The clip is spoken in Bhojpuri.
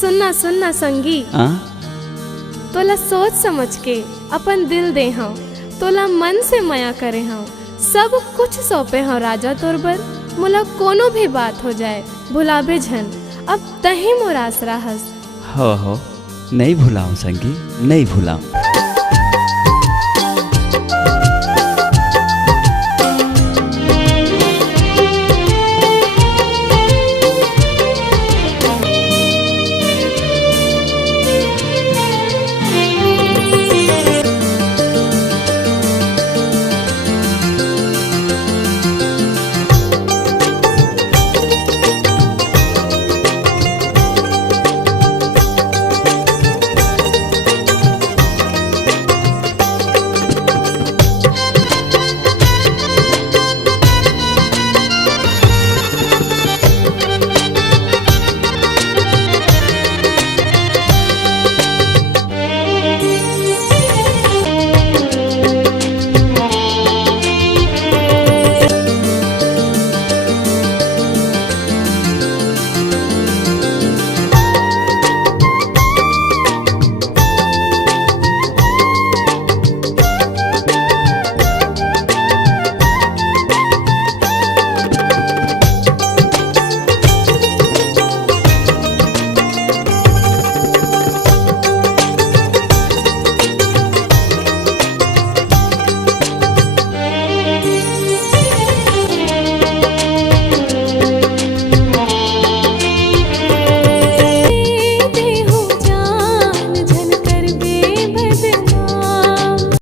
सुनना सुनना संगी, आ? तोला सोच समझ के अपन दिल दे हाँ, तोला मन से माया करे हाँ, सब कुछ सौंपे हाँ राजा तोर बर। मोला कोनो भी बात हो जाए भुलाबे झन, अब तही मोर आसरा हस। हो नहीं भुलाऊं संगी, नहीं भुलाऊं।